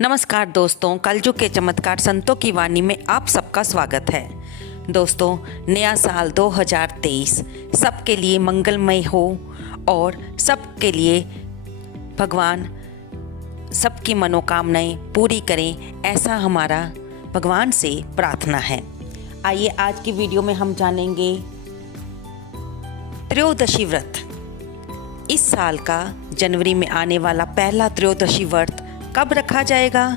नमस्कार दोस्तों, कलयुग के चमत्कार संतों की वाणी में आप सबका स्वागत है। दोस्तों, नया साल 2023 सबके लिए मंगलमय हो और सबके लिए भगवान सबकी मनोकामनाएं पूरी करें, ऐसा हमारा भगवान से प्रार्थना है। आइए आज की वीडियो में हम जानेंगे त्रयोदशी व्रत। इस साल का जनवरी में आने वाला पहला त्रयोदशी व्रत कब रखा जाएगा,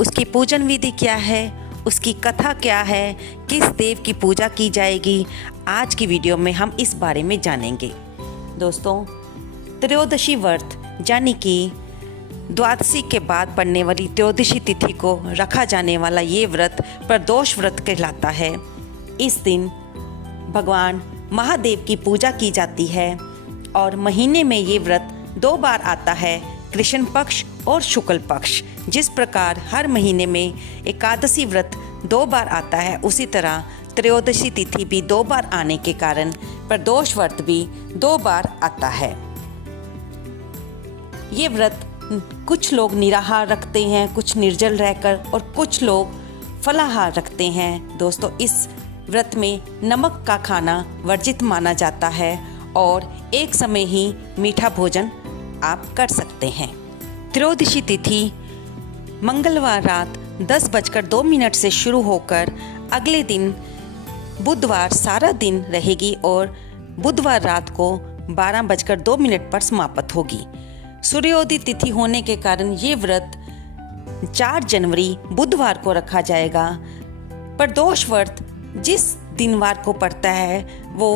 उसकी पूजन विधि क्या है, उसकी कथा क्या है, किस देव की पूजा की जाएगी, आज की वीडियो में हम इस बारे में जानेंगे। दोस्तों, त्रयोदशी व्रत यानी कि द्वादशी के बाद पड़ने वाली त्रयोदशी तिथि को रखा जाने वाला ये व्रत प्रदोष व्रत कहलाता है। इस दिन भगवान महादेव की पूजा की जाती है और महीने में ये व्रत 2 बार आता है, कृष्ण पक्ष और शुक्ल पक्ष। जिस प्रकार हर महीने में एकादशी व्रत 2 बार आता है, उसी तरह त्रयोदशी तिथि भी 2 बार आने के कारण प्रदोष व्रत भी 2 बार आता है। ये व्रत कुछ लोग निराहार रखते हैं, कुछ निर्जल रहकर, और कुछ लोग फलाहार रखते हैं। दोस्तों, इस व्रत में नमक का खाना वर्जित माना जाता है और एक समय ही मीठा भोजन आप कर सकते हैं। त्रयोदशी तिथि मंगलवार रात 10:02 से शुरू होकर अगले दिन बुधवार सारा दिन रहेगी और बुधवार रात को 12:02 पर समाप्त होगी। सूर्योदय तिथि होने के कारण ये व्रत 4 जनवरी बुधवार को रखा जाएगा। प्रदोष व्रत जिस दिनवार को पड़ता है वो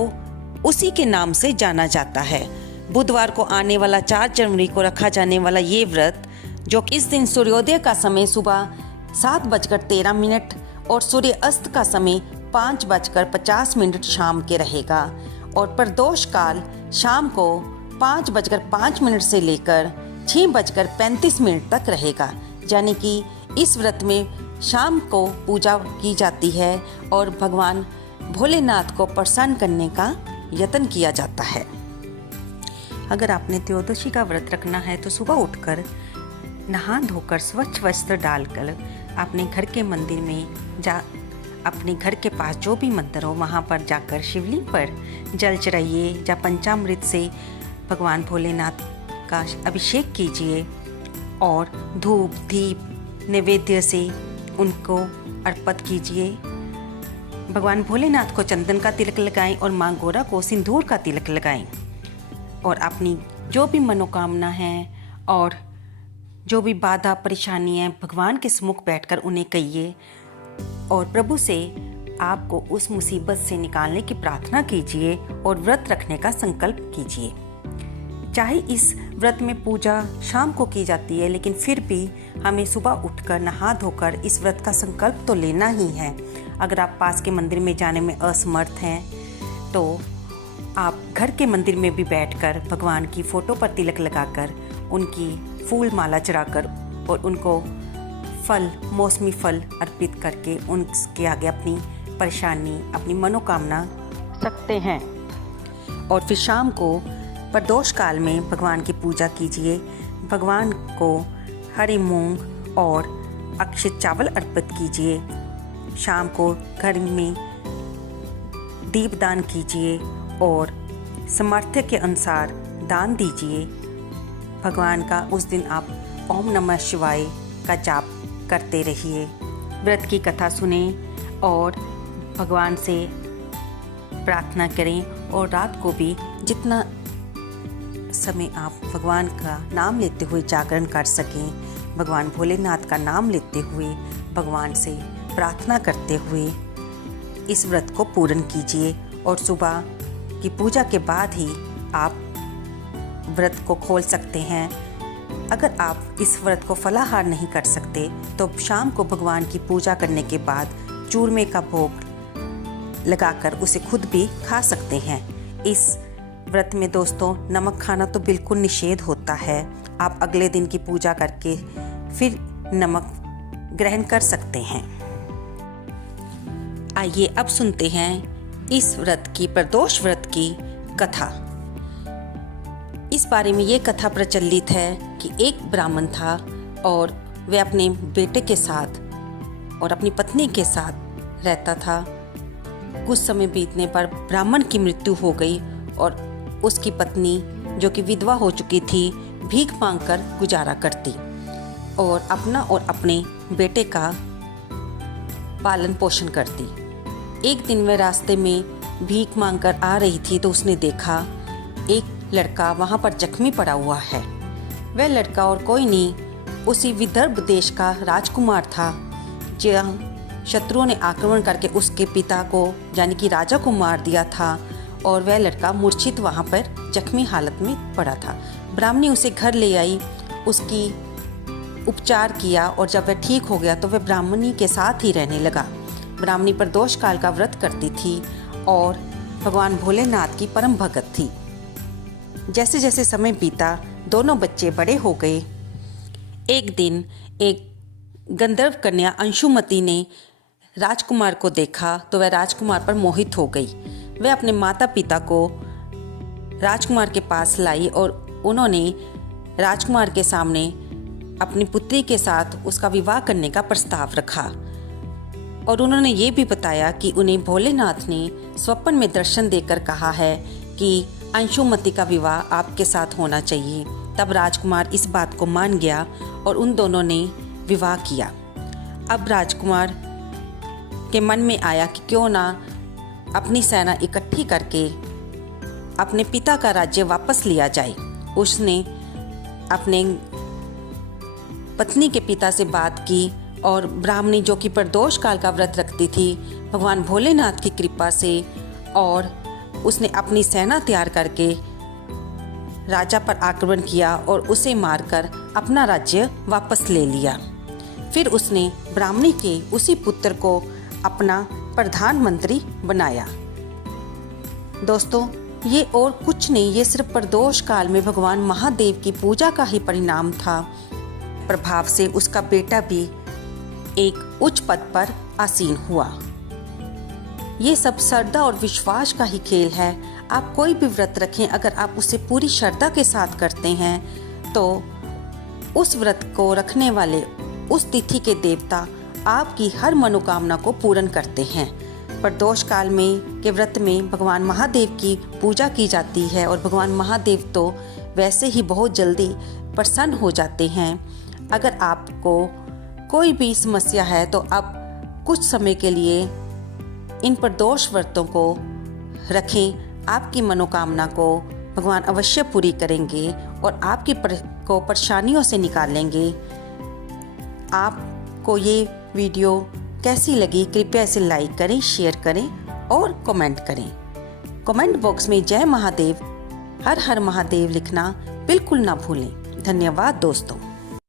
उसी के नाम से जाना जाता है। बुधवार को आने वाला 4 जनवरी को रखा जाने वाला ये व्रत, जो इस दिन सूर्योदय का समय सुबह 7:13 और सूर्य अस्त का समय 5:50 शाम के रहेगा और प्रदोष काल शाम को 5:05 से लेकर 6:35 तक रहेगा। यानी कि इस व्रत में शाम को पूजा की जाती है और भगवान भोलेनाथ को प्रसन्न करने का यत्न किया जाता है। अगर आपने त्रयोदशी का व्रत रखना है तो सुबह उठकर नहा धोकर स्वच्छ वस्त्र डालकर अपने घर के मंदिर में अपने घर के पास जो भी मंदिर हो वहाँ पर जाकर शिवलिंग पर जल चढ़ाइए या पंचामृत से भगवान भोलेनाथ का अभिषेक कीजिए और धूप दीप नैवेद्य से उनको अर्पित कीजिए। भगवान भोलेनाथ को चंदन का तिलक लगाएं और माँ गौरा को सिंदूर का तिलक लगाएं और अपनी जो भी मनोकामना है और जो भी बाधा परेशानी है भगवान के सम्मुख बैठकर उन्हें कहिए और प्रभु से आपको उस मुसीबत से निकालने की प्रार्थना कीजिए और व्रत रखने का संकल्प कीजिए। चाहे इस व्रत में पूजा शाम को की जाती है, लेकिन फिर भी हमें सुबह उठकर नहा धोकर इस व्रत का संकल्प तो लेना ही है। अगर आप पास के मंदिर में जाने में असमर्थ हैं तो आप घर के मंदिर में भी बैठकर भगवान की फ़ोटो पर तिलक लगाकर उनकी फूल माला चढ़ाकर और उनको फल मौसमी फल अर्पित करके उनके आगे अपनी परेशानी अपनी मनोकामना सकते हैं। और फिर शाम को प्रदोष काल में भगवान की पूजा कीजिए। भगवान को हरी मूंग और अक्षत चावल अर्पित कीजिए। शाम को घर में दीपदान कीजिए और सामर्थ्य के अनुसार दान दीजिए। भगवान का उस दिन आप ओम नमः शिवाय का जाप करते रहिए। व्रत की कथा सुने और भगवान से प्रार्थना करें और रात को भी जितना समय आप भगवान का नाम लेते हुए जागरण कर सकें, भगवान भोलेनाथ का नाम लेते हुए भगवान से प्रार्थना करते हुए इस व्रत को पूर्ण कीजिए और सुबह की पूजा के बाद ही आप व्रत को खोल सकते हैं। अगर आप इस व्रत को फलाहार नहीं कर सकते तो शाम को भगवान की पूजा करने के बाद चूरमे का भोग लगाकर उसे खुद भी खा सकते हैं। इस व्रत में दोस्तों नमक खाना तो बिल्कुल निषेध होता है। आप अगले दिन की पूजा करके फिर नमक ग्रहण कर सकते हैं। आइए अब सुनते हैं इस व्रत की प्रदोष व्रत की कथा। इस बारे में ये कथा प्रचलित है कि एक ब्राह्मण था और वह अपने बेटे के साथ और अपनी पत्नी के साथ रहता था। कुछ समय बीतने पर ब्राह्मण की मृत्यु हो गई और उसकी पत्नी, जो कि विधवा हो चुकी थी, भीख मांगकर गुजारा करती और अपना और अपने बेटे का पालन पोषण करती। एक दिन वह रास्ते में भीख मांगकर आ रही थी तो उसने देखा एक लड़का वहाँ पर जख्मी पड़ा हुआ है। वह लड़का और कोई नहीं, उसी विदर्भ देश का राजकुमार था, जहाँ शत्रुओं ने आक्रमण करके उसके पिता को यानी कि राजा को मार दिया था और वह लड़का मूर्छित वहाँ पर जख्मी हालत में पड़ा था। ब्राह्मणी उसे घर ले आई, उसकी उपचार किया और जब वह ठीक हो गया तो वह ब्राह्मणी के साथ ही रहने लगा। ब्राह्मणी प्रदोष काल का व्रत करती थी और भगवान भोलेनाथ की परम भगत थी। जैसे जैसे समय बीता दोनों बच्चे बड़े हो गए। एक दिन एक गंधर्व कन्या अंशुमती ने राजकुमार को देखा तो वह राजकुमार पर मोहित हो गई। वह अपने माता पिता को राजकुमार के पास लाई और उन्होंने राजकुमार के सामने अपनी पुत्री के साथ उसका विवाह करने का प्रस्ताव रखा और उन्होंने ये भी बताया कि उन्हें भोलेनाथ ने स्वप्न में दर्शन देकर कहा है कि अंशुमती का विवाह आपके साथ होना चाहिए। तब राजकुमार इस बात को मान गया और उन दोनों ने विवाह किया। अब राजकुमार के मन में आया कि क्यों ना अपनी सेना इकट्ठी करके अपने पिता का राज्य वापस लिया जाए। उसने अपने पत्नी के पिता से बात की और ब्राह्मणी, जो कि प्रदोष काल का व्रत रखती थी, भगवान भोलेनाथ की कृपा से और उसने अपनी सेना तैयार करके राजा पर आक्रमण किया और उसे मारकर अपना राज्य वापस ले लिया। फिर उसने ब्राह्मणी के उसी पुत्र को अपना प्रधानमंत्री बनाया। दोस्तों, ये और कुछ नहीं, ये सिर्फ प्रदोष काल में भगवान महादेव की पूजा का ही परिणाम था। प्रभाव से उसका बेटा भी एक उच्च पद पर आसीन हुआ। ये सब श्रद्धा और विश्वास का ही खेल है। आप कोई भी व्रत रखें, अगर आप उसे पूरी श्रद्धा के साथ करते हैं तो उस व्रत को रखने वाले उस तिथि के देवता आपकी हर मनोकामना को पूर्ण करते हैं। प्रदोष काल में के व्रत में भगवान महादेव की पूजा की जाती है और भगवान महादेव तो वैसे ही बहुत जल्दी प्रसन्न हो जाते हैं। अगर आपको कोई भी समस्या है तो आप कुछ समय के लिए इन प्रदोष व्रतों को रखें। आपकी मनोकामना को भगवान अवश्य पूरी करेंगे और आपकी को परेशानियों से निकालेंगे। आपको ये वीडियो कैसी लगी, कृपया इसे लाइक करें, शेयर करें और कमेंट करें। कमेंट बॉक्स में जय महादेव, हर हर महादेव लिखना बिल्कुल ना भूलें। धन्यवाद दोस्तों।